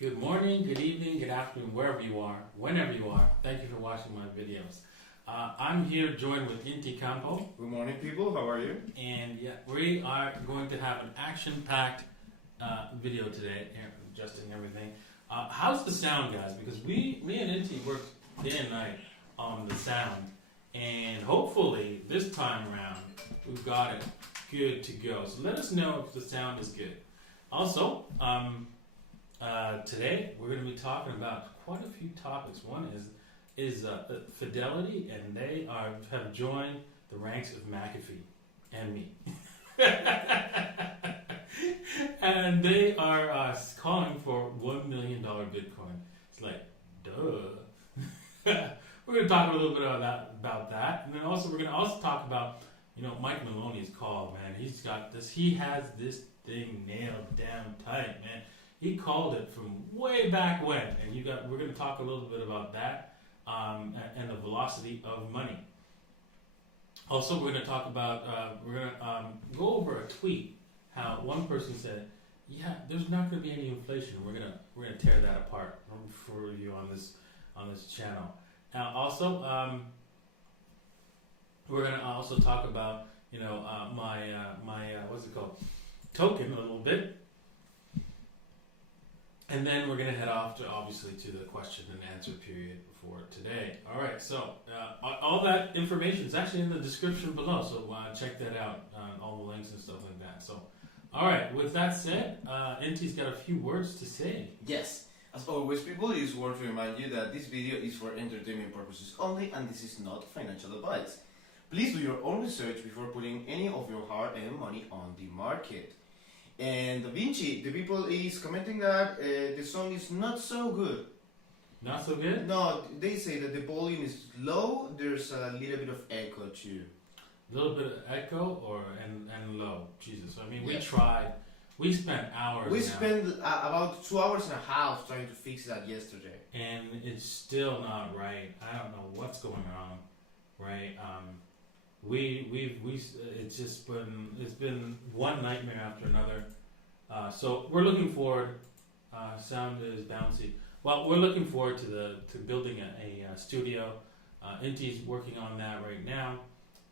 Good morning, good evening, good afternoon, wherever you are, whenever you are. Thank you for watching my videos. I'm here joined with Inti Campo. Good morning, people. How are you? And yeah, we are going to have an action-packed video today, adjusting everything. How's the sound, guys? Because me and Inti worked day and night on the sound, and hopefully this time around we've got it good to go. So let us know if the sound is good. Also, today we're going to be talking about quite a few topics. One is Fidelity, and they have joined the ranks of McAfee and me. And they are calling for $1 million Bitcoin. It's like, duh. We're going to talk a little bit about that. And then also we're going to also talk about, Mike Maloney's call, man. He's got this. He has this thing nailed down tight, man. He called it from way back when, and we're going to talk a little bit about that and the velocity of money. Also, we're going to talk about go over a tweet. How one person said, "Yeah, there's not going to be any inflation." We're gonna tear that apart for you on this channel. Now, also, we're gonna also talk about my what's it called, token a little bit. And then we're going to head off obviously to the question and answer period for today. All right, so all that information is actually in the description below, so check that out, all the links and stuff like that. So, all right, with that said, Inti's got a few words to say. Yes. As always, people, it is worth to remind you that this video is for entertainment purposes only, and this is not financial advice. Please do your own research before putting any of your hard-earned money on the market. And Davinci, the people is commenting that the song is not so good. Not so good? No, they say that the volume is low. There's a little bit of echo too. A little bit of echo and low. Jesus. I mean, we Yes. tried. We spent hours. We spent about 2 hours and a half trying to fix that yesterday. And it's still not right. I don't know what's going on. Right? It's been one nightmare after another. So we're looking forward. Sound is bouncy. Well, we're looking forward to building a studio. Inti's working on that right now,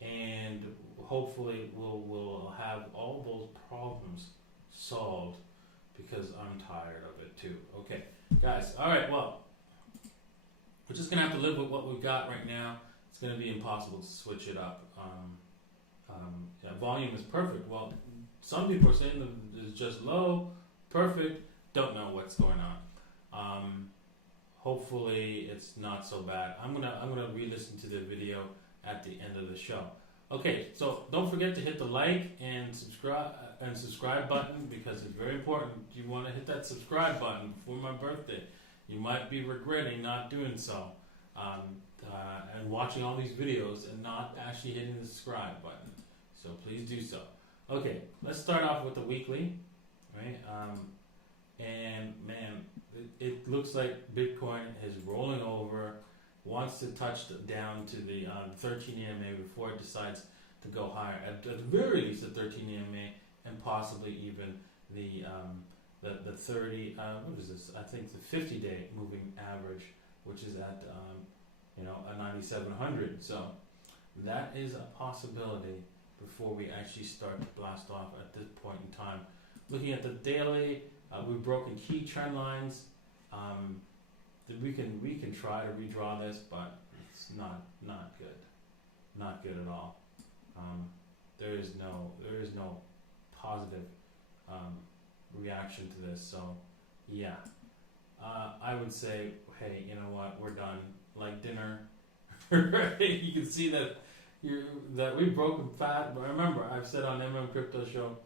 and hopefully we'll have all those problems solved, because I'm tired of it too. Okay, guys. All right. Well, we're just gonna have to live with what we've got right now. It's going to be impossible to switch it up. Volume is perfect. Well, some people are saying that it's just low, perfect. Don't know what's going on. Hopefully, it's not so bad. I'm gonna re-listen to the video at the end of the show. Okay, so don't forget to hit the like and subscribe button, because it's very important. You want to hit that subscribe button before my birthday. You might be regretting not doing so. And watching all these videos and not actually hitting the subscribe button. So please do so. Okay, let's start off with the weekly, right? And man, it looks like Bitcoin is rolling over, wants to touch down to the 13 EMA before it decides to go higher. At the very least, the 13 EMA, and possibly even the 30. What is this? I think the 50-day moving average, which is at a 9,700. So that is a possibility before we actually start to blast off at this point in time. Looking at the daily, we've broken key trend lines. We can try to redraw this, but it's not good at all. There is no positive reaction to this. So yeah, I would say, hey, you know what? We're done. Like dinner. You can see that we've broken fat. But remember, I've said on Crypto Show,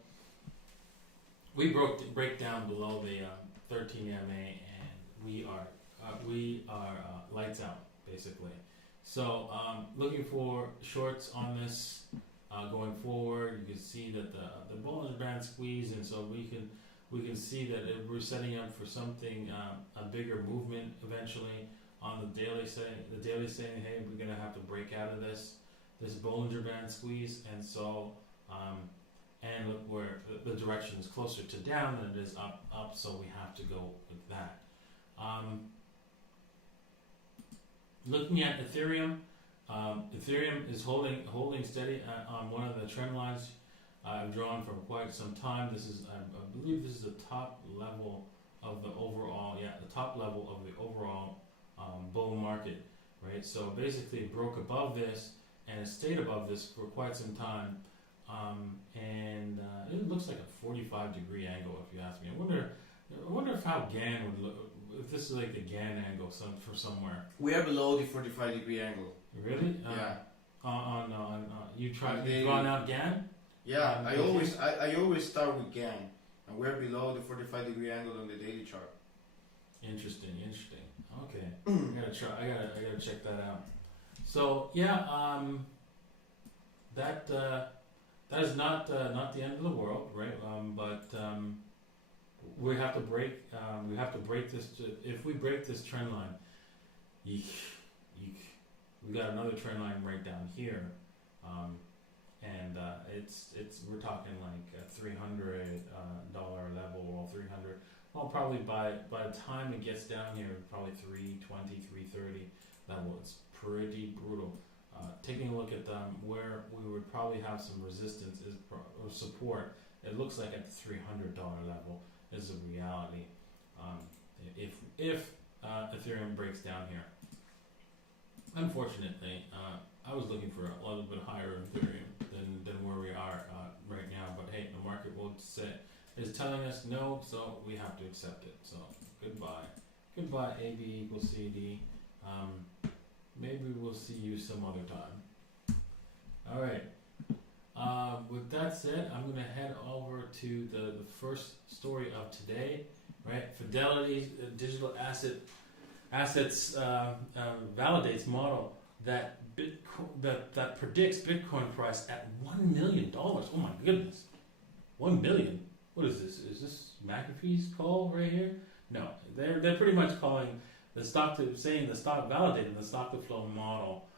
we break down below the 13 EMA, and we are lights out basically. So looking for shorts on this going forward. You can see that the Bollinger Band squeeze, and so we can see that we're setting up for something, a bigger movement eventually. On the daily saying, hey, we're gonna have to break out of this Bollinger Band squeeze, and so and look where the direction is closer to down than it is up, so we have to go with that. Looking at Ethereum, Ethereum is holding steady on one of the trend lines I've drawn for quite some time. This is, I believe, this is the top level of the overall, the top level of the overall bull market, right? So basically, it broke above this and it stayed above this for quite some time, and it looks like a 45-degree angle, if you ask me. I wonder if how Gann would look. If this is like the Gann angle for somewhere. We are below the 45-degree angle. Really? Yeah. You drawn out Gann? Yeah, I always start with Gann, and we're below the 45-degree angle on the daily chart. Interesting. Okay, I gotta check that out. So yeah, that is not the end of the world, right? But we have to break this. If we break this trend line, we got another trend line right down here, and we're talking like a $300 level, or 300. Well, probably by the time it gets down here, probably 320, 330 level. It's pretty brutal. Taking a look at where we would probably have some resistance or support, it looks like at the $300 level is a reality. If Ethereum breaks down here, unfortunately, I was looking for a little bit higher Ethereum than where we are right now. But hey, the market is telling us no, so we have to accept it. So goodbye, AB equals CD. Maybe we'll see you some other time. All right. With that said, I'm going to head over to the first story of today. Right, Fidelity's digital assets validates model that that predicts Bitcoin price at $1 million. Oh my goodness, 1 million. What is this? Is this McAfee's call right here? No, they're pretty much calling the stock validating the stock to flow model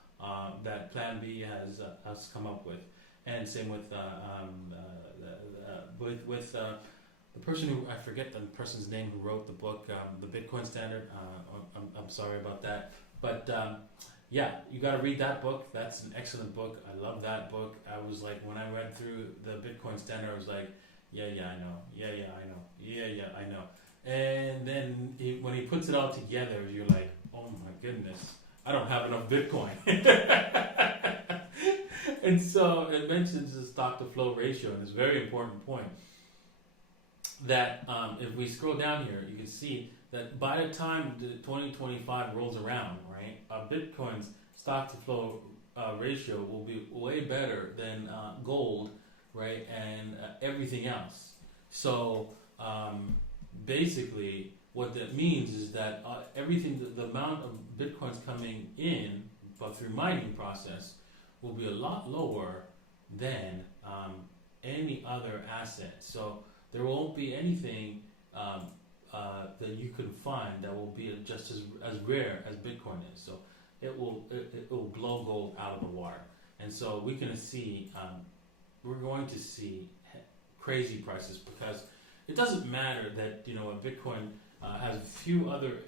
that Plan B has come up with, and same with the person who, I forget the person's name who wrote the book, the Bitcoin Standard. I'm sorry about that, but yeah, you got to read that book. That's an excellent book. I love that book. I was like, when I read through the Bitcoin Standard, I was like, yeah, I know. And then when he puts it all together, you're like, oh my goodness, I don't have enough Bitcoin. And so it mentions the stock to flow ratio, and it's a very important point that if we scroll down here, you can see that by the time the 2025 rolls around, right, Bitcoin's stock to flow ratio will be way better than gold, right, and everything else. So basically, what that means is that everything, the amount of Bitcoins coming in, but through mining process, will be a lot lower than any other asset. So there won't be anything that you can find that will be just as rare as Bitcoin is. So it will blow gold out of the water. And so we're going to see crazy prices, because it doesn't matter that a Bitcoin has a few other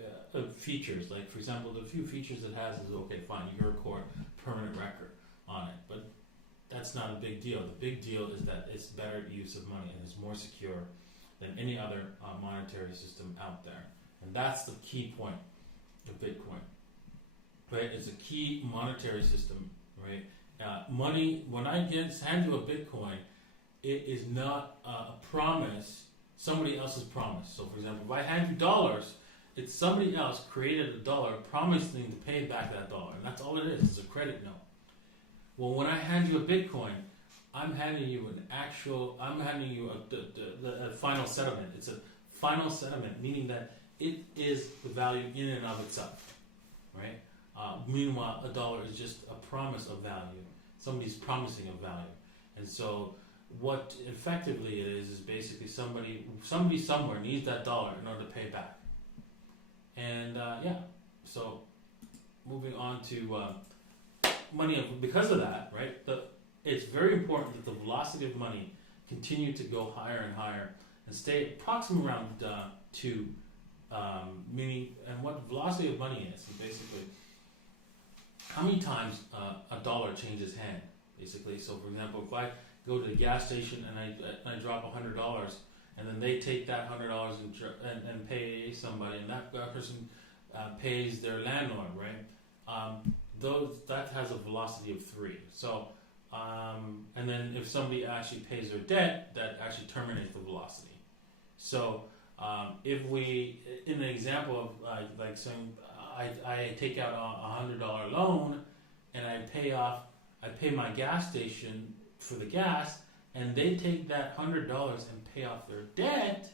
features. Like, for example, the few features it has is, okay, fine, you can record permanent record on it, but that's not a big deal. The big deal is that it's better use of money and it's more secure than any other monetary system out there. And that's the key point of Bitcoin, right? It's a key monetary system, right? Money, when I hand you a Bitcoin, it is not a promise, somebody else's promise. So, for example, if I hand you dollars, it's somebody else created a dollar promising to pay back that dollar. And that's all it is. It's a credit note. Well, when I hand you a Bitcoin, I'm handing you a final settlement. It's a final settlement, meaning that it is the value in and of itself, right? Meanwhile, a dollar is just a promise of value. Somebody's promising a value. And so what effectively it is basically somebody somewhere needs that dollar in order to pay back. And so moving on to money, because of that, right? It's very important that the velocity of money continue to go higher and higher and stay approximately around 2 Meaning, and what velocity of money is basically how many times a dollar changes hand, basically. So, for example, if I go to the gas station and I drop $100, and then they take that $100 and pay somebody, and that person pays their landlord, right? That has a velocity of 3. So, and then if somebody actually pays their debt, that actually terminates the velocity. So, if we, in an example of like saying, I take out a $100 loan, and I pay my gas station for the gas, and they take that $100 and pay off their debt,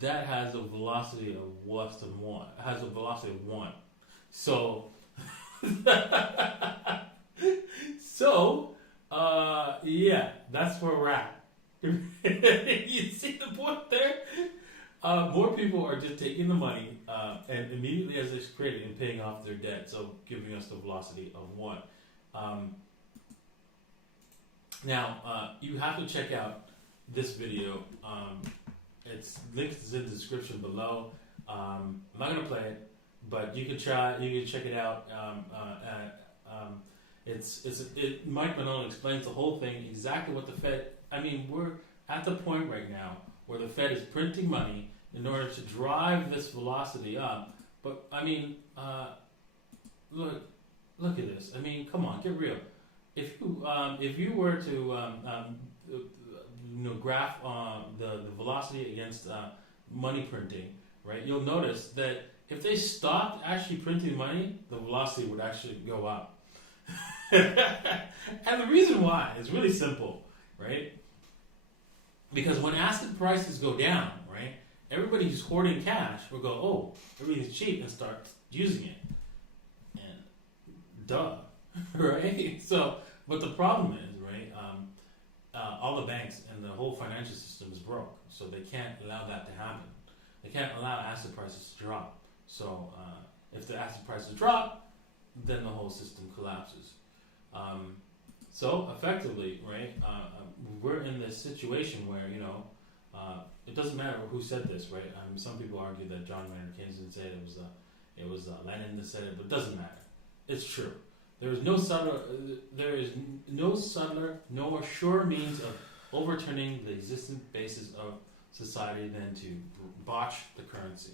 that has a velocity of less than 1. It has a velocity of 1. So, yeah, that's where we're at. You see the point there? More people are just taking the money and immediately as it's created and paying off their debt, so giving us the velocity of 1. Now, you have to check out this video. It's linked in the description below. I'm not going to play it, but you can check it out. Mike Manolo explains the whole thing, exactly what the Fed. I mean, we're at the point right now where the Fed is printing money in order to drive this velocity up. But I mean, look at this. I mean, come on, get real. If you were to graph the velocity against money printing, right? You'll notice that if they stopped actually printing money, the velocity would actually go up. And the reason why is really simple, right? Because when asset prices go down, right, everybody who's hoarding cash will go, oh, everything's cheap, and start using it. And duh, right? So, but the problem is, right, all the banks and the whole financial system is broke, so they can't allow that to happen. They can't allow asset prices to drop. So, if the asset prices drop, then the whole system collapses. So effectively, right, we're in this situation where, it doesn't matter who said this, right? Some people argue that John Maynard Keynes didn't say it, it was Lenin that said it, but it doesn't matter. It's true. There is no subtler, nor sure means of overturning the existent basis of society than to botch the currency.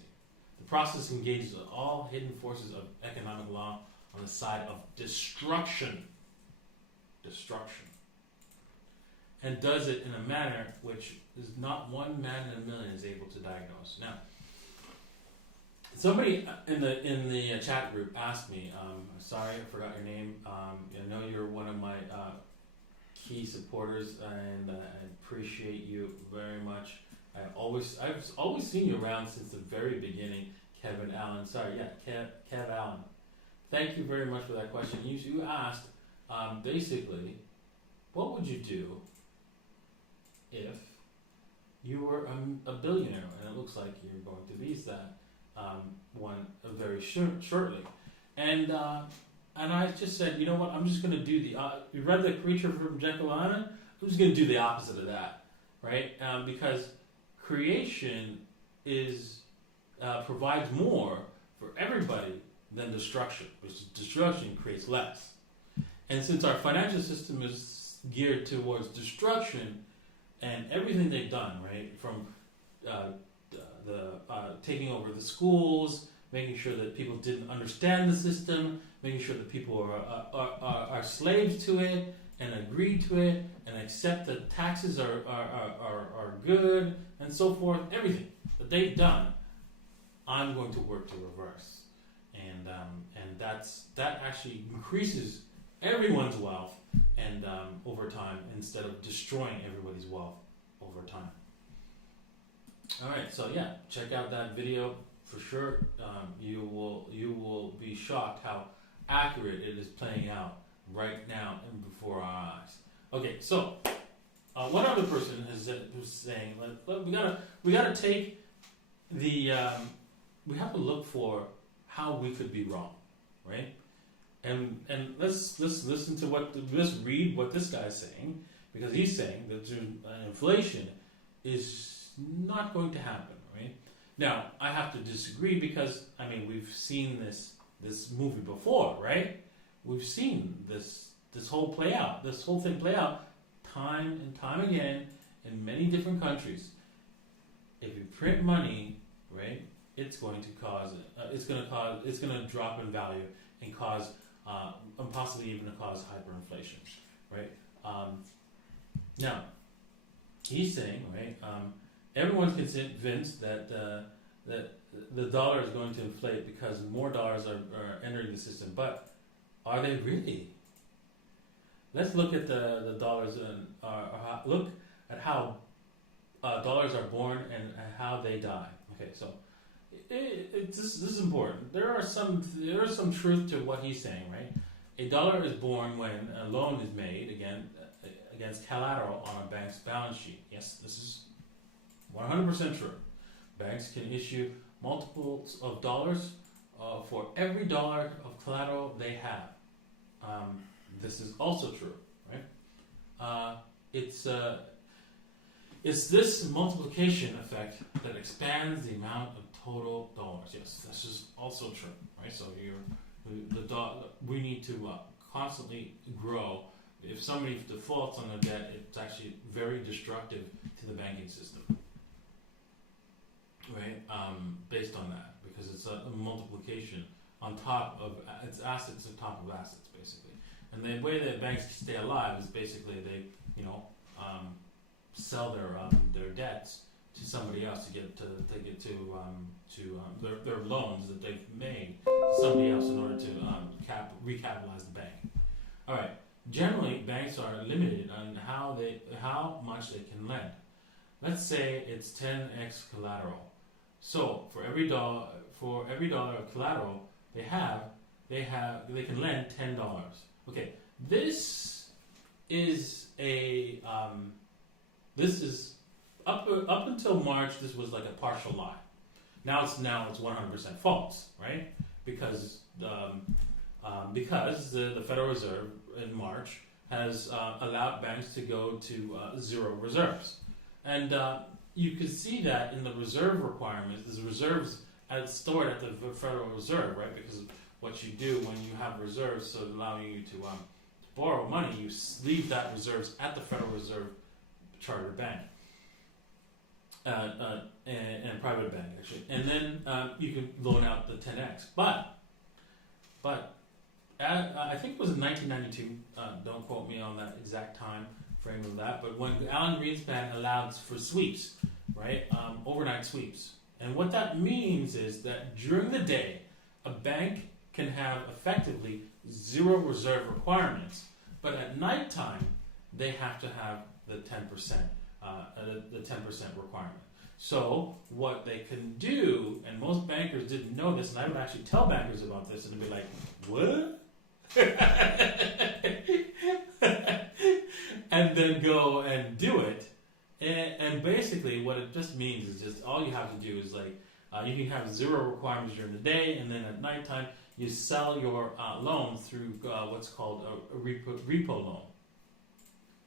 The process engages all hidden forces of economic law on the side of destruction, and does it in a manner which is not one man in a million is able to diagnose. Now, somebody in the chat group asked me, sorry, I forgot your name. I know you're one of my key supporters, and I appreciate you very much. I've always seen you around since the very beginning, Kevin Allen. Sorry, yeah, Kev Allen. Thank you very much for that question. You asked, basically, what would you do if you were a billionaire? And it looks like you're going to be that one very shortly. And I just said, you know what? I'm just going to do you read The Creature from Jekyll Island? I'm just going to do the opposite of that, right? Because creation provides more for everybody than destruction, which destruction creates less. And since our financial system is geared towards destruction, and everything they've done, right, from taking over the schools, making sure that people didn't understand the system, making sure that people are slaves to it and agree to it and accept that taxes are good and so forth, everything that they've done, I'm going to work to reverse. And that actually increases everyone's wealth and over time, instead of destroying everybody's wealth over time. All right, so yeah, check out that video for sure. You will be shocked how accurate it is playing out right now and before our eyes. Okay, so one other person was saying, we gotta take we have to look for how we could be wrong, right? And let's listen to let's read what this guy's saying, because he's saying that inflation is not going to happen, right? Now, I have to disagree because, I mean, we've seen this movie before, right? We've seen this whole thing play out time and time again in many different countries. If you print money, right, it's going to it's going to drop in value and cause, and possibly even cause hyperinflation, right? Now, he's saying, right, everyone's convinced that the dollar is going to inflate because more dollars are entering the system, but are they really? Let's look at the dollars and look at how dollars are born and how they die. Okay, so this is important. There is some truth to what he's saying, right? A dollar is born when a loan is made against collateral on a bank's balance sheet. Yes, this is 100% true. Banks can issue multiples of dollars for every dollar of collateral they have. This is also true, right? It's this multiplication effect that expands the amount of total dollars. Yes, this is also true, right? So we need to constantly grow. If somebody defaults on the debt, it's actually very destructive to the banking system, right? Based on that, because it's a multiplication on top of it's assets on top of assets, basically. And the way that banks stay alive is basically they, sell their debts to somebody else to get their loans that they've made to somebody else in order to recapitalize the bank. All right. Generally, banks are limited on how much they can lend. Let's say it's 10x collateral. So for every dollar of collateral they can lend $10. Okay, this is up until March. This was like a partial lie. Now it's 100% false, right? Because the Federal Reserve in March has allowed banks to go to zero reserves, and you can see that in the reserve requirements. There's reserves stored at the Federal Reserve, right? Because what you do when you have reserves, so allowing you to borrow money, you leave that reserves at the Federal Reserve charter bank and private bank actually, and then you can loan out the 10x. But I think it was in 1992. Don't quote me on that exact time frame of that. But when Alan Greenspan allowed for sweeps, right, overnight sweeps, and what that means is that during the day, a bank can have effectively zero reserve requirements, but at nighttime they have to have the 10%, the 10% requirement. So what they can do, and most bankers didn't know this, and I would actually tell bankers about this, and they'd be like, "What?" and then go and do it. And basically, what it just means is just all you have to do is you can have zero requirements during the day, and then at nighttime you sell your loan through what's called a repo loan.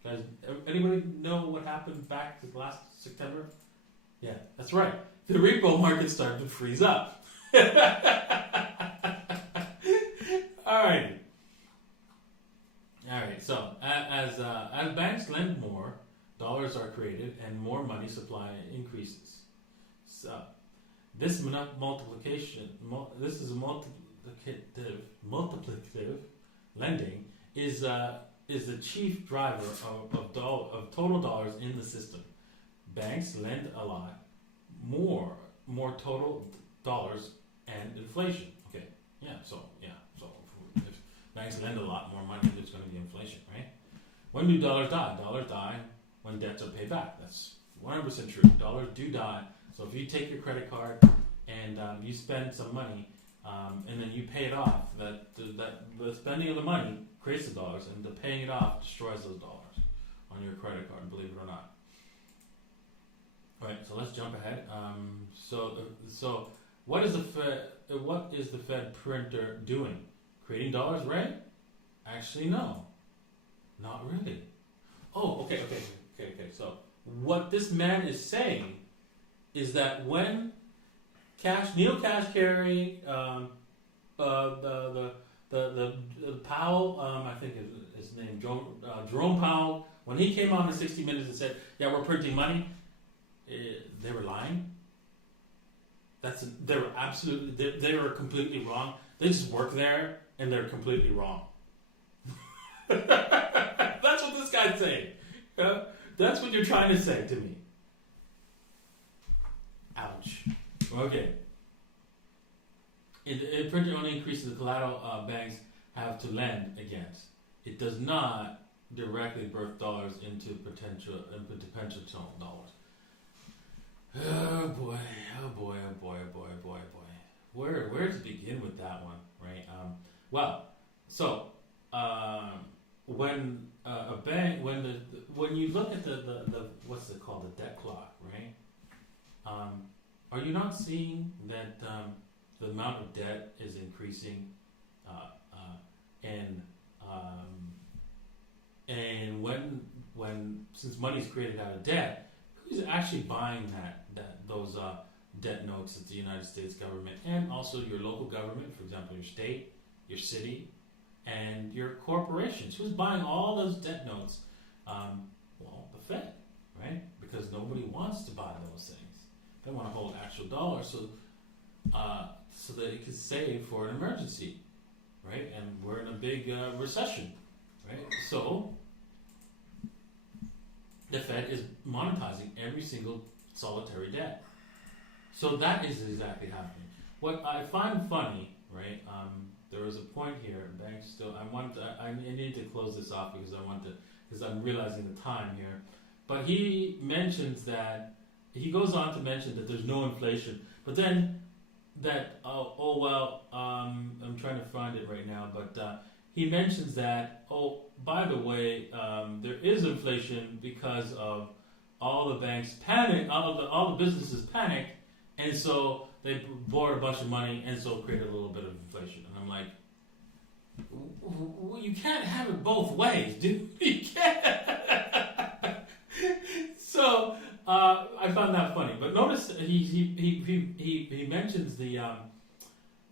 Guys, anybody know what happened back to last September? Yeah, that's right. The repo market started to freeze up. Alright. So as banks lend more, dollars are created and more money supply increases. So this multiplication, this is multiplicative lending is the chief driver of total dollars in the system. Banks lend a lot more total dollars and inflation. Okay, so if banks lend a lot more money, there's going to be inflation, right? When do dollars die? Dollars die when debts are paid back. That's 100% true. Dollars do die. So if you take your credit card and you spend some money and then you pay it off, the spending of the money creates the dollars, and the paying it off destroys those dollars on your credit card, believe it or not. All right, so let's jump ahead. So what is the Fed printer doing? Creating dollars, right? Actually, no, not really. Oh, okay. So what this man is saying is that when Neil Cash Carey, the Powell, I think his name, Jerome Powell, when he came on in 60 Minutes and said, "Yeah, we're printing money," they were lying. They were completely wrong. They just work there and they're completely wrong. That's what this guy's saying. That's what you're trying to say to me. Ouch. Okay. It printing only increases the collateral banks have to lend against. It does not directly birth dollars into potential dollars. Oh boy. Where to begin with that one, right? When a bank, when you look at the what's it called, the debt clock, right? Are you not seeing that the amount of debt is increasing, and when since money is created out of debt, who's actually buying those debt notes? It's the United States government and also your local government, for example, your state, your city, and your corporations. Who's buying all those debt notes? Well, the Fed, right? Because nobody wants to buy those things. They want to hold actual dollars so that it can save for an emergency, right? And we're in a big recession, right? So the Fed is monetizing every single solitary debt. So that is exactly happening. What I find funny, right? There was a point here. Banks still. I need to close this off because I'm realizing the time here. But he mentions that he goes on to mention that there's no inflation. But then that I'm trying to find it right now. But he mentions that by the way, there is inflation because of all the banks panic, all the businesses panic, and so they borrowed a bunch of money and so created a little bit of inflation. And I'm like, well, you can't have it both ways, dude. You can't. So I found that funny. But notice he mentions the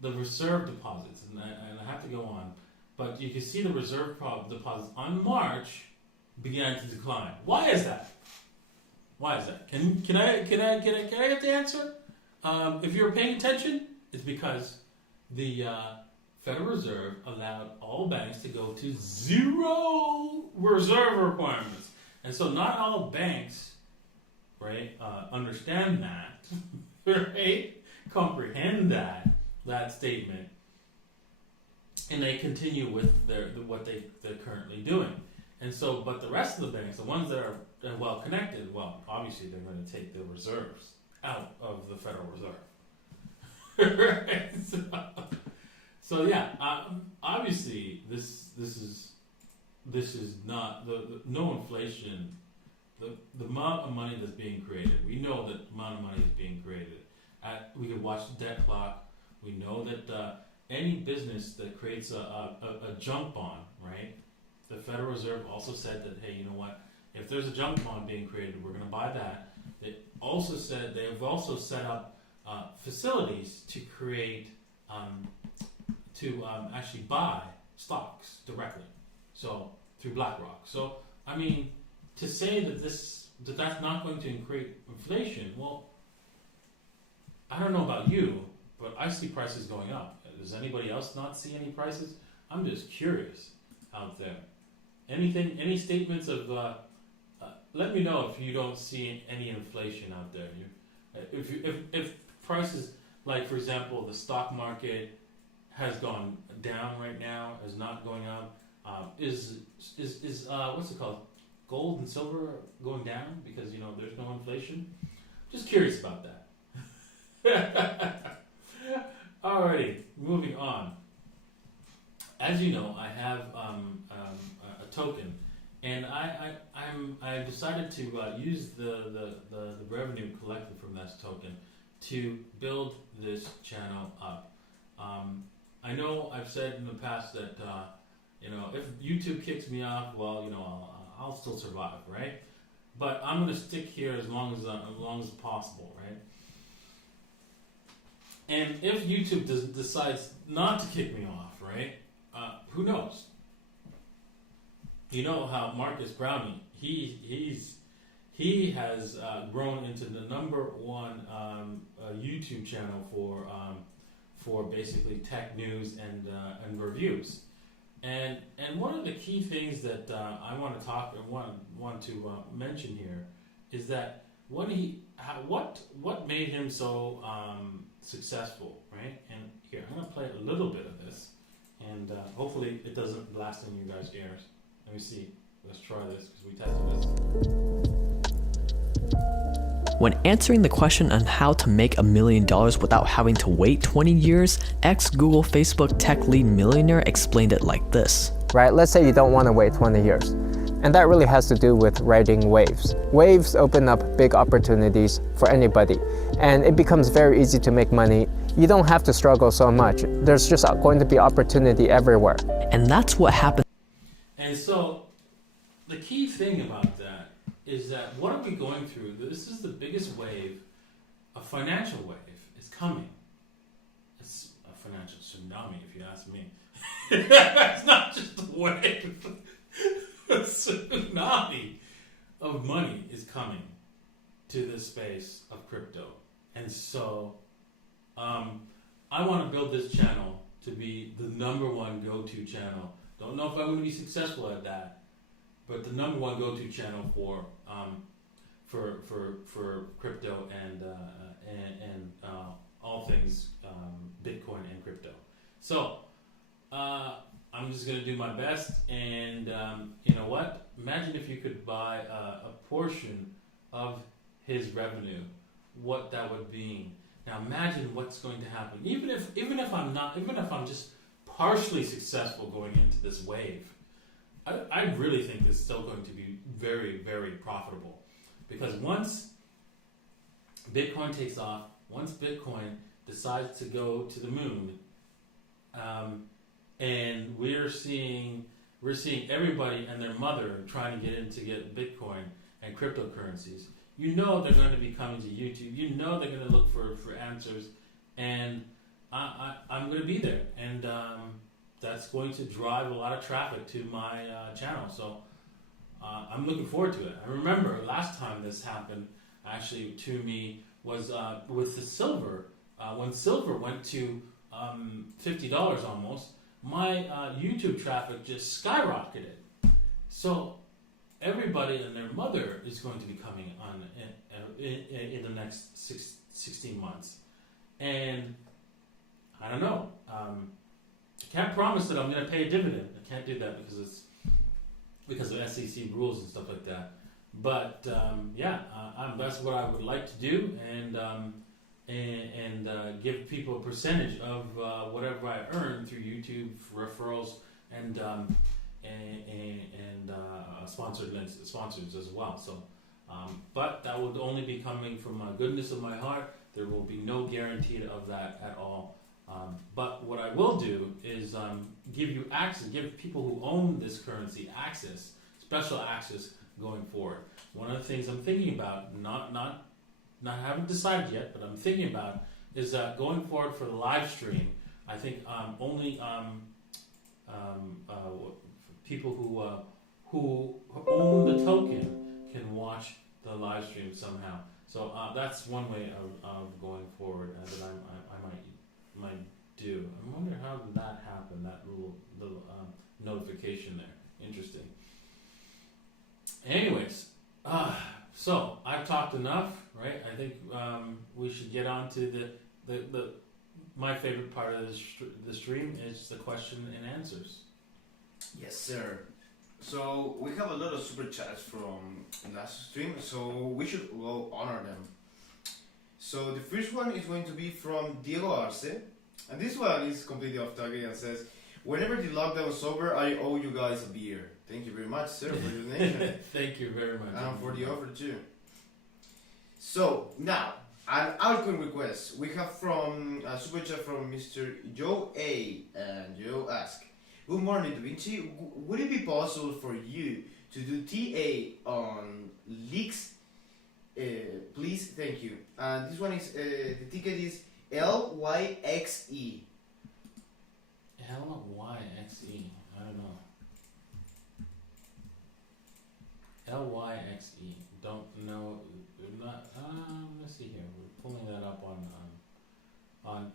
reserve deposits, and I have to go on. But you can see the reserve deposits on March began to decline. Why is that? Can I get the answer? If you're paying attention, it's because the Federal Reserve allowed all banks to go to zero reserve requirements, and so not all banks, right, understand that, right, comprehend that statement, and they continue with what they're currently doing. And so, but the rest of the banks, the ones that are well connected, well, obviously they're going to take the reserves out of the Federal Reserve. Right? So yeah, obviously this is not the no inflation. The amount of money that's being created, we know that the amount of money is being created. We can watch the debt clock. We know that any business that creates a junk bond, right? The Federal Reserve also said that, hey, you know what? If there's a junk bond being created, we're going to buy that. They also said they have also set up facilities to create actually buy stocks directly, so through BlackRock. So I mean, to say that that's not going to create inflation, well, I don't know about you, but I see prices going up. Does anybody else not see any prices? I'm just curious out there. Any statements of? Let me know if you don't see any inflation out there. If prices, like for example, the stock market has gone down right now, is not going up. Is what's it called? Gold and silver going down because there's no inflation. Just curious about that. Alrighty, moving on. As you know, I have a token, and I decided to use the revenue collected from this token to build this channel up. I know I've said in the past that if YouTube kicks me off, well, I'll still survive, right? But I'm going to stick here as long as possible, right? And if YouTube decides not to kick me off, right? Who knows? You know how Marcus Brownie, he has grown into the #1 YouTube channel for basically tech news and reviews. And one of the key things that I want to want to mention here is that what made him so successful, right? And here I'm going to play a little bit of this, and hopefully it doesn't blast in you guys' ears. Let me see. Let's try this because we tested this. When answering the question on how to make $1 million without having to wait 20 years, ex-Google Facebook tech lead millionaire explained it like this. Right, let's say you don't want to wait 20 years. And that really has to do with riding waves. Waves open up big opportunities for anybody. And it becomes very easy to make money. You don't have to struggle so much. There's just going to be opportunity everywhere. And that's what happened. And so the key thing about that is that what are we going through? This is the biggest wave, a financial wave is coming. It's a financial tsunami, if you ask me. It's not just a wave. A tsunami of money is coming to this space of crypto. And so I want to build this channel to be the #1 go-to channel. Don't know if I'm going to be successful at that, but the #1 go-to channel for crypto and all things Bitcoin and crypto. So I'm just going to do my best, and you know what? Imagine if you could buy a portion of his revenue, what that would be. Now imagine what's going to happen. Even if I'm just partially successful going into this wave, I really think it's still going to be very, very profitable. Because once Bitcoin takes off, once Bitcoin decides to go to the moon, and we're seeing everybody and their mother trying to get Bitcoin and cryptocurrencies. You know they're going to be coming to YouTube. You know they're going to look for answers, and I'm going to be there, and that's going to drive a lot of traffic to my channel. So I'm looking forward to it. I remember last time this happened, actually, to me was with the silver. When silver went to $50 almost, my YouTube traffic just skyrocketed. So everybody and their mother is going to be coming on in the next 16 months. And I don't know. I can't promise that I'm going to pay a dividend. I can't do that because of SEC rules and stuff like that. But that's what I would like to do, and give people a percentage of whatever I earn through YouTube referrals and sponsored links, sponsors as well. So, but that would only be coming from my goodness of my heart. There will be no guarantee of that at all. But what I will do is give you access, give people who own this currency access, special access going forward. One of the things I'm thinking about, not haven't decided yet, but I'm thinking about is going forward for the live stream. I think only people who own the token can watch the live stream somehow. So that's one way of going forward that I might do. I wonder how did that happen? That little notification there. Interesting. Anyways, so I've talked enough, right? I think we should get on to the my favorite part of the stream is the question and answers. Yes, sir. So we have a lot of super chats from last stream, so we should go honor them. So the first one is going to be from Diego Arce, and this one is completely off target and says, "Whenever the lockdown is over, I owe you guys a beer." Thank you very much, sir, for your donation. Thank you very much. And for the offer too. So now, an altcoin request. We have from a super chat from Mr. Joe A. And Joe asks, "Good morning, Davinci. Would it be possible for you to do TA on LYXE? Please, thank you." And this one is the ticket is LYXE. LYXE. I don't know. LYXE. Don't know. Not. Let's see here. We're pulling that up on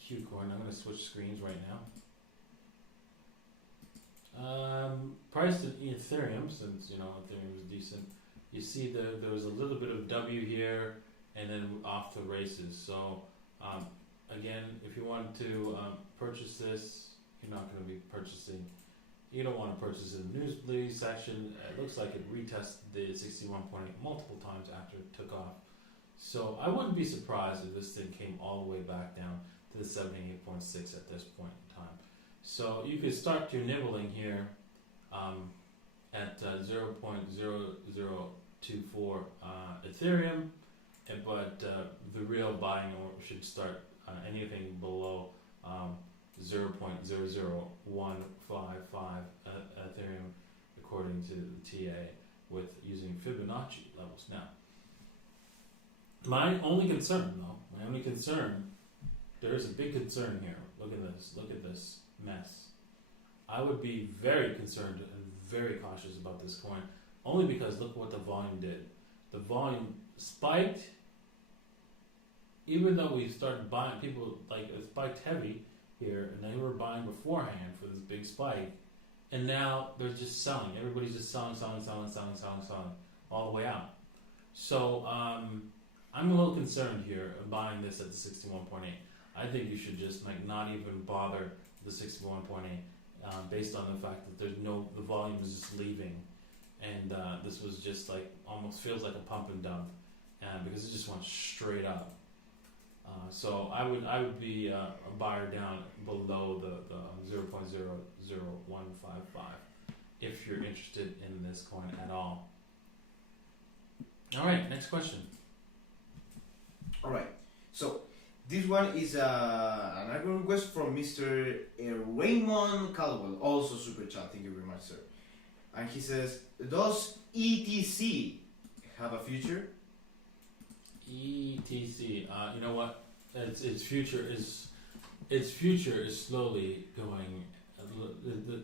Qcoin. I'm going to switch screens right now. Priced in Ethereum, since Ethereum is decent. You see there was a little bit of W here, and then off the races. So again, if you want to purchase this, you're not going to be purchasing. You don't want to purchase in the news section. It looks like it retested the 61.8 multiple times after it took off. So I wouldn't be surprised if this thing came all the way back down to the 78.6 at this point in time. So you could start your nibbling here at 0.0024 Ethereum, but the real buying should start anything below 0.00155 Ethereum, according to the TA, with using Fibonacci levels. Now, my only concern, there is a big concern here. Look at this mess. I would be very concerned and very cautious about this coin, only because look what the volume did. The volume spiked, even though we started buying, people it spiked heavy here, and they were buying beforehand for this big spike, and now they're just selling. Everybody's just selling all the way out. So I'm a little concerned here of buying this at the 61.8. I think you should just not even bother the 61.8, based on the fact that the volume is just leaving, and this was just almost feels like a pump and dump, because it just went straight up. So I would be a buyer down below the 0.00155 if you're interested in this coin at all. All right, next question. All right, so this one is an argument request from Mr. Raymond Caldwell, also super chat. Thank you very much, sir. And he says, does ETC have a future? ETC, you know what? Its future is slowly going.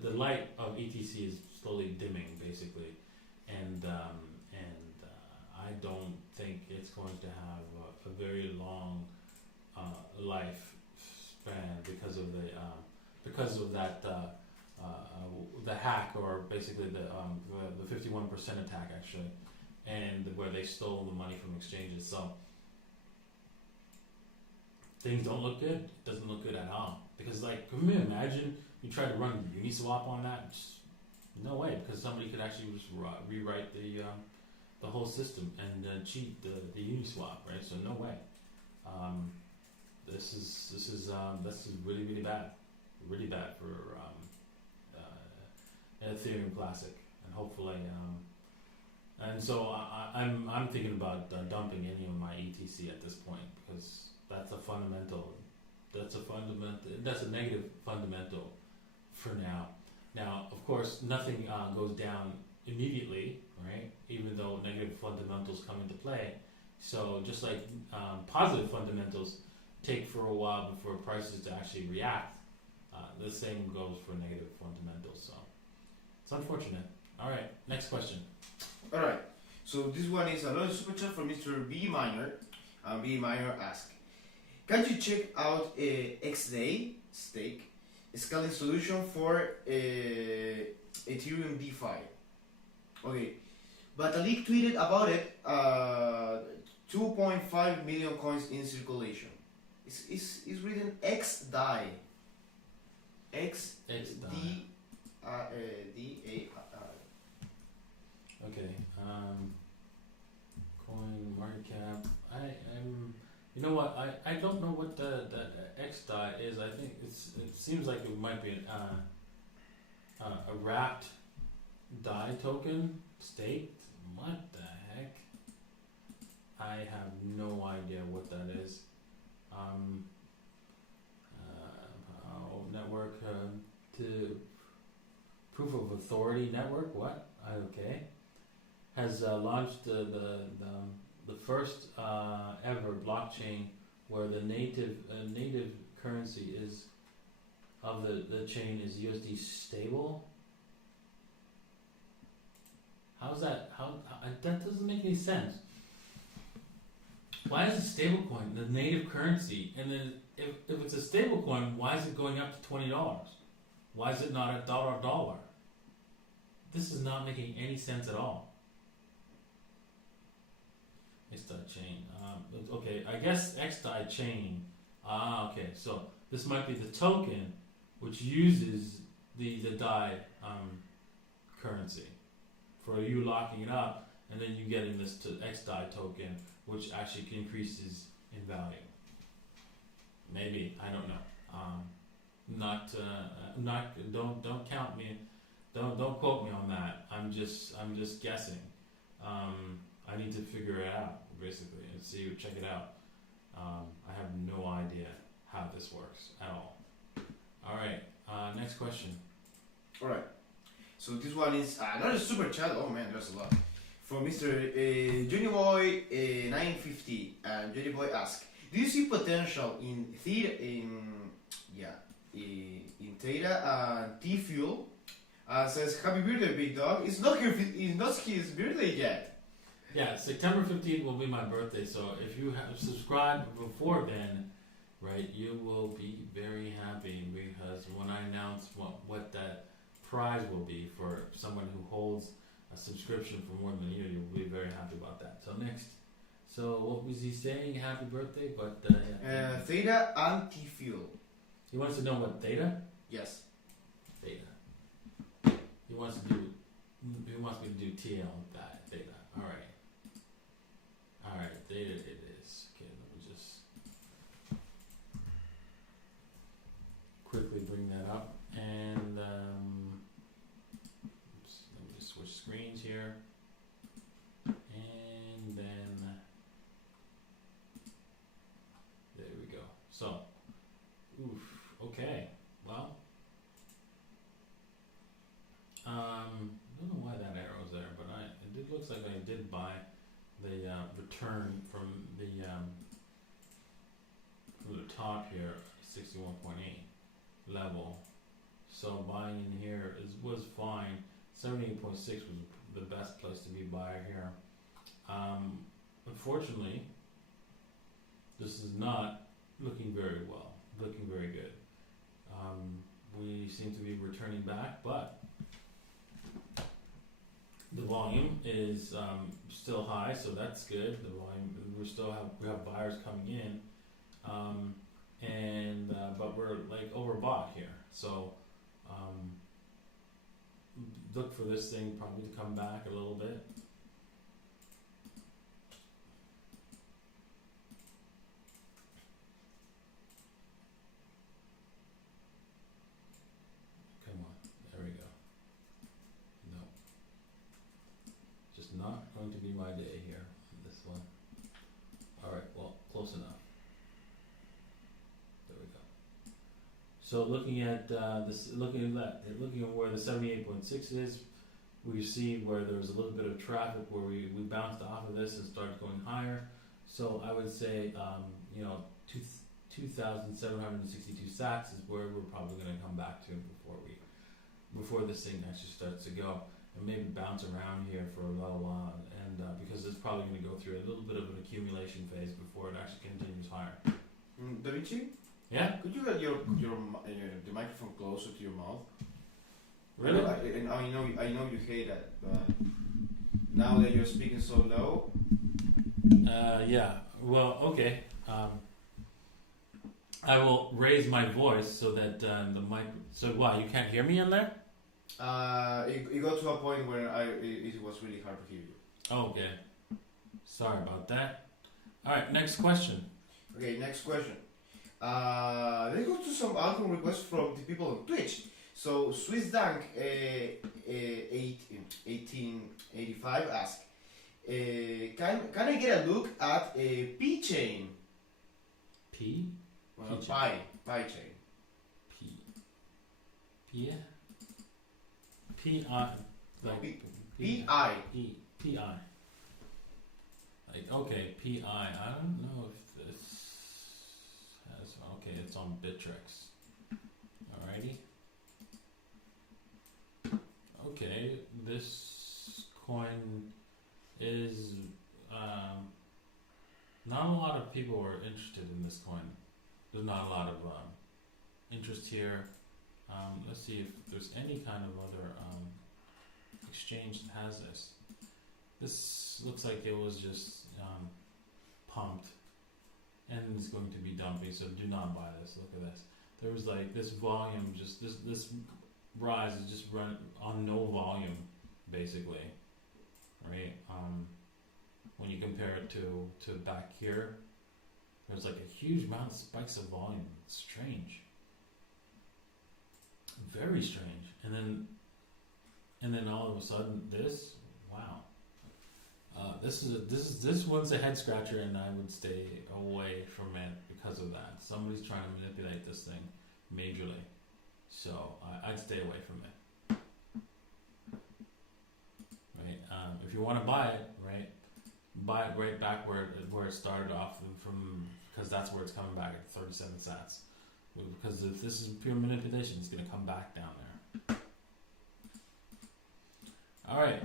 The light of ETC is slowly dimming, basically, and I don't think it's going to have a very long life span because of that the hack, or basically the 51% attack actually, and where they stole the money from exchanges. So things don't look good. It doesn't look good at all, because can you imagine you try to run Uniswap on that? Just, no way, because somebody could actually just rewrite the whole system and cheat the Uniswap, right? So no way. This is really bad for Ethereum Classic, and hopefully and so I'm thinking about dumping any of my ETC at this point, because that's a negative fundamental for now. Now, of course, nothing goes down immediately, right? Even though negative fundamentals come into play. So just like positive fundamentals take for a while before prices to actually react, the same goes for negative fundamentals. So it's unfortunate. All right, next question. All right, so this one is another super chat from Mr. B Minor. B Minor asks, can you check out Xdai stake scaling solution for Ethereum DeFi? Okay, but a leak tweeted about it. 2.5 million coins in circulation. It's written Xdai. D-A-I. Okay. Coin market cap. You know what? I don't know what the Xdai is. I think it seems like it might be a wrapped DAI token staked. What the heck? I have no idea what that is. Network to proof of authority network. What? Okay. Has launched the first ever blockchain where the native currency is of the chain is USD stable. How's that? That doesn't make any sense. Why is a stable coin the native currency? And then if it's a stable coin, why is it going up to $20? Why is it not at $1? This is not making any sense at all. Xdai chain. Okay, I guess Xdai chain. Okay, so this might be the token which uses the DAI currency for you locking it up, and then you getting this to Xdai token, which actually increases in value. Maybe, I don't know. Don't count me. Don't quote me on that. I'm just guessing. I need to figure it out basically and check it out. I have no idea how this works at all. All right. Next question. All right. So this one is not a super chat. Oh man, there's a lot. From Mr. Johnnyboy 950, and Johnnyboy asks, do you see potential in Theta in Theta T Fuel? Says happy birthday, big dog. It's not his birthday yet. Yeah, September 15th will be my birthday. So if you have subscribed before then, right, you will be very happy because when I announce what that prize will be for someone who holds a subscription for more than a year, you'll be very happy about that. So next, so what was he saying? Happy birthday, but Theta and T Fuel. He wants to know what Theta? Yes. Theta. He wants me to do TL with that Theta. All right, Theta it is. Okay, let me just quickly bring that up, and let me just switch screens here, and then there we go. So, okay, well, I don't know why that arrow's there, but it looks like I did buy the return from the top here, 61.8 level. So buying in here was fine. 78.6 was the best place to be buyer here. Unfortunately, this is not looking very good. We seem to be returning back, but the volume is still high, so that's good. The volume, we have buyers coming in, but we're like overbought here. So look for this thing probably to come back a little bit. Come on, there we go. No. Just not going to be my day here on this one. Alright, well, close enough. There we go. So looking at looking at where the 78.6 is, we see where there's a little bit of traffic where we bounced off of this and started going higher. So I would say 2,762 sats is where we're probably going to come back to before this thing actually starts to go. And maybe bounce around here for a little while, and because it's probably going to go through a little bit of an accumulation phase before it actually continues higher. Davinci? Yeah? Could you get the microphone closer to your mouth? Really? I know you hate that, but now that you're speaking so low. Yeah. Well, okay. I will raise my voice so that the mic. So what? You can't hear me in there? It got to a point where it was really hard to hear you. Okay. Sorry about that. Alright, next question. Okay, next question. Let's go to some altcoin requests from the people on Twitch. So, SwissDank 1885 asks, can I get a look at a P chain? P? Well, P Pi chain. P. Yeah. P-I. Like P-I. P-I. Like, okay, P-I. I don't know if this... Okay, it's on Bittrex. Alrighty. Okay, this coin is not a lot of people are interested in this coin. There's not a lot of interest here. Let's see if there's any kind of other exchange that has this. This looks like it was just pumped and it's going to be dumpy, so do not buy this. Look at this. There was like this volume, just this rise is just run on no volume, basically, right? When you compare it to back here, there's like a huge amount of spikes of volume. It's strange, very strange. And then all of a sudden, this, wow. This one's a head scratcher, and I would stay away from it because of that. Somebody's trying to manipulate this thing majorly, so I'd stay away from it. Right? If you want to buy it, right, buy it right back where it started off from, because that's where it's coming back at 37 sats. Because if this is pure manipulation, it's going to come back down there. All right,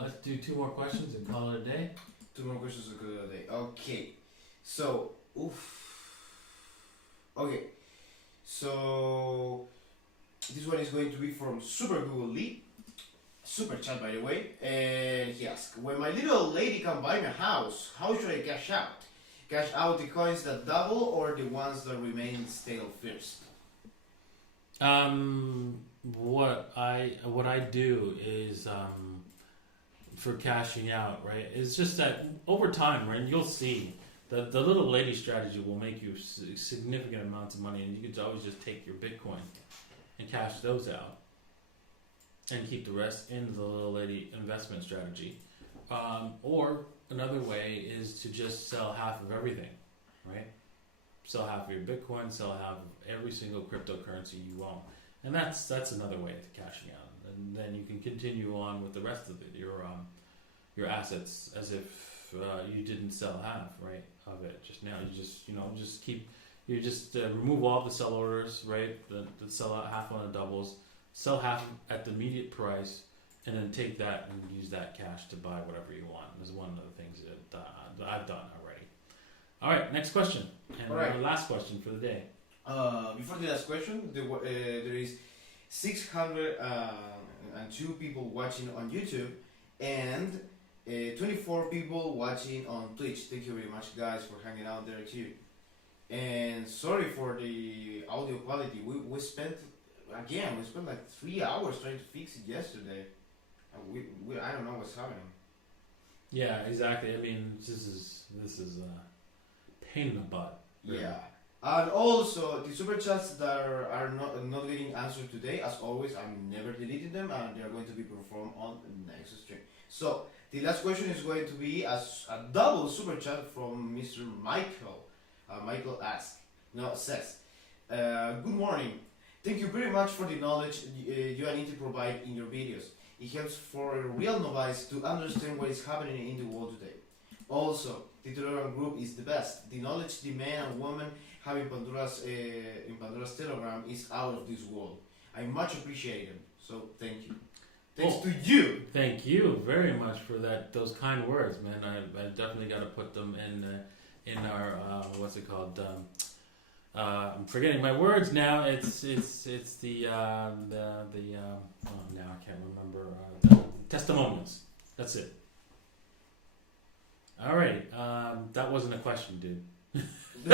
let's do 2 more questions and call it a day. 2 more questions and call it a day. Okay. So, Okay. So, this one is going to be from Super Google Lee. Super chat, by the way. And he asks, when my little lady can buy me a house, how should I cash out? Cash out the coins that double or the ones that remain stale first? What I do is for cashing out, right? It's just that over time, right? You'll see the little lady strategy will make you significant amounts of money, and you can always just take your Bitcoin and cash those out, and keep the rest in the little lady investment strategy. Or another way is to just sell half of everything, right? Sell half of your Bitcoin, sell half of every single cryptocurrency you own. And that's another way to cashing out. And then you can continue on with the rest of it, your assets, as if you didn't sell half, right, of it just now. You just remove all the sell orders, right, that sell out half on the doubles, sell half at the immediate price, and then take that and use that cash to buy whatever you want. This is one of the things that I've done already. All right, next question. And our last question for the day. Before the last question, there is 602 people watching on YouTube and 24 people watching on Twitch. Thank you very much, guys, for hanging out there too. And sorry for the audio quality. We spent like 3 hours trying to fix it yesterday. I don't know what's happening. Yeah, exactly. I mean, this is a pain in the butt. Really. Yeah. And also, the super chats that are not getting answered today, as always, I'm never deleting them, and they are going to be performed on the next stream. So, the last question is going to be a double super chat from Mr. Michael. Michael says, good morning. Thank you very much for the knowledge you and ETH provide in your videos. It helps for a real novice to understand what is happening in the world today. Also, the Telegram group is the best. The knowledge the men and women have in Pandora's Telegram is out of this world. I much appreciate it. So thank you. Thanks to you. Thank you very much for those kind words, man. I definitely got to put them in our what's it called? I'm forgetting my words now. It's the now I can't remember testimonials. That's it. All right. That wasn't a question, dude. you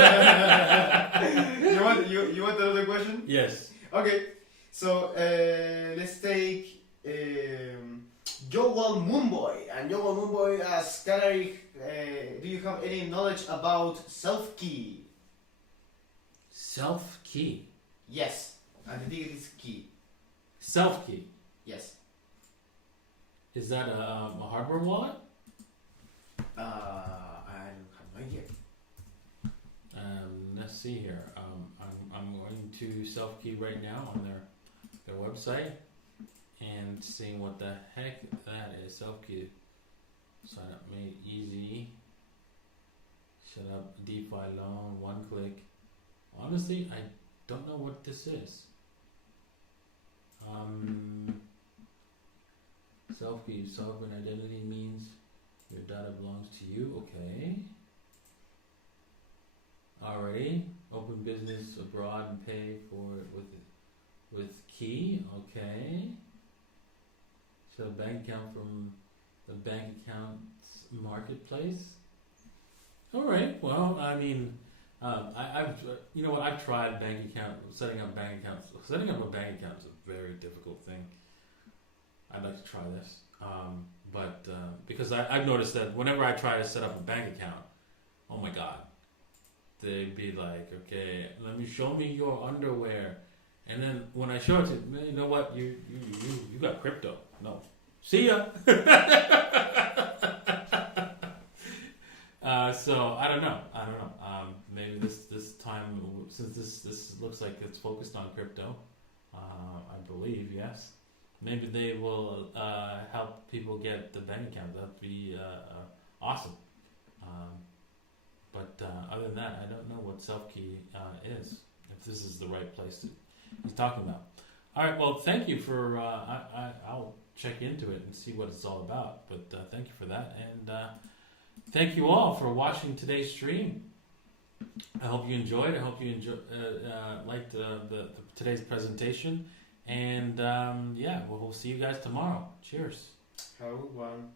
want another question? Yes. Okay. So let's take Joel Moonboy. And Joel Moonboy asks, do you have any knowledge about Selfkey? Selfkey? Yes. And I think it is key. Selfkey? Yes. Is that a hardware wallet? I don't have no idea. Let's see here. I'm going to Selfkey right now on their website and seeing what the heck that is. Selfkey sign up made easy. Set up DeFi loan, one click, honestly, I don't know what this is. Selfkey sovereign identity means your data belongs to you. Okay. Alrighty. Open business abroad and pay for it with key. Okay. So bank account from the bank accounts marketplace. All right. Well, I mean, I've you know what? I've tried setting up bank accounts. Setting up a bank account is a very difficult thing. I'd like to try this, but because I've noticed that whenever I try to set up a bank account, oh my God, they'd be like, okay, show me your underwear, and then when I show it to you, you know what? You got crypto. No, see ya. So I don't know. Maybe this time, since this looks like it's focused on crypto, I believe, yes. Maybe they will help people get the bank account. That'd be awesome. But other than that, I don't know what Selfkey is. If this is the right place that he's talking about. All right. Well, thank you for. I'll check into it and see what it's all about. But thank you for that, and thank you all for watching today's stream. I hope you enjoyed. I hope you liked the today's presentation. And yeah, we'll see you guys tomorrow. Cheers. Have one.